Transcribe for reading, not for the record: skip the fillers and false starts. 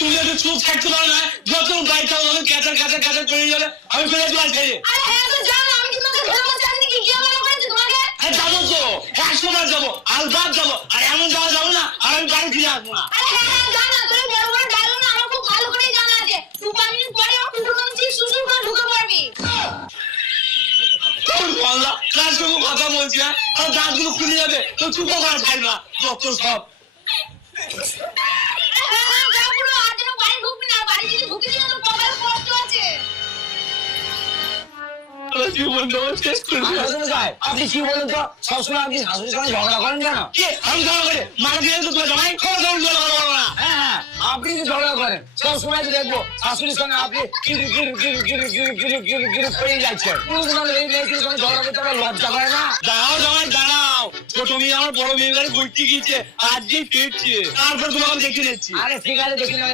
তুমি একটু চুপ থাকতে পারো না? যত বাইক চালানো ক্যাচার ক্যাচার ক্যাচার করে গেলে আমি চলে যাবো আর খেয়ে। আরে হ্যাঁ তো জানো আমি কি তোমাকে ধরে বলছি আমি কি মনে করেছি তোমাকে? যাবো তো 100 বার যাবো আলবাদ যাবো আর এমন যাওয়া যাবো না আর আমি বাড়ি ফিরে আসবো না। আরে হ্যাঁ জানো তুমি বড় বড় ডায়লগ না আমার খুব ভালো করেই জানা আছে। 2 মিনিট পরে আমার কুকুর মানছি সুসুর করে ঢুকে পড়বি। আল্লাহ কার সঙ্গে কথা বলছি আর দাঁতগুলো খুলে যাবে তো চুপ করা যায় না যত সব। হ্যাঁ যাও পুরো আর যেন বাড়ি ঢুকবি না, বাড়ি যদি ঢুকে দিলে তো কপাল কষ্ট আছে। আপনি কি বলেন তো সবসময় আপনি শাশুড়ির সঙ্গে ঝগড়া করেন কেন? আমি ঝগড়া করে মারা দিয়ে তো তোমার জামাই ঝগড়া করো না। হ্যাঁ আপনি কি ঝগড়া করেন সবসময় দেখবো শাশুড়ির সঙ্গে আপনি করে যাচ্ছেন। এই মেয়েটির সঙ্গে ঝগড়া করতে আমার লজ্জা করে না? দাঁড়াও জামাই দাঁড়াও, ছোট মেয়ে আমার বড় মেয়ে বাড়ি ঘুরতে গিয়েছে আজকেই ফিরছে, তারপর তোমাকে দেখে নিচ্ছি। আরে ঠিক আছে দেখি না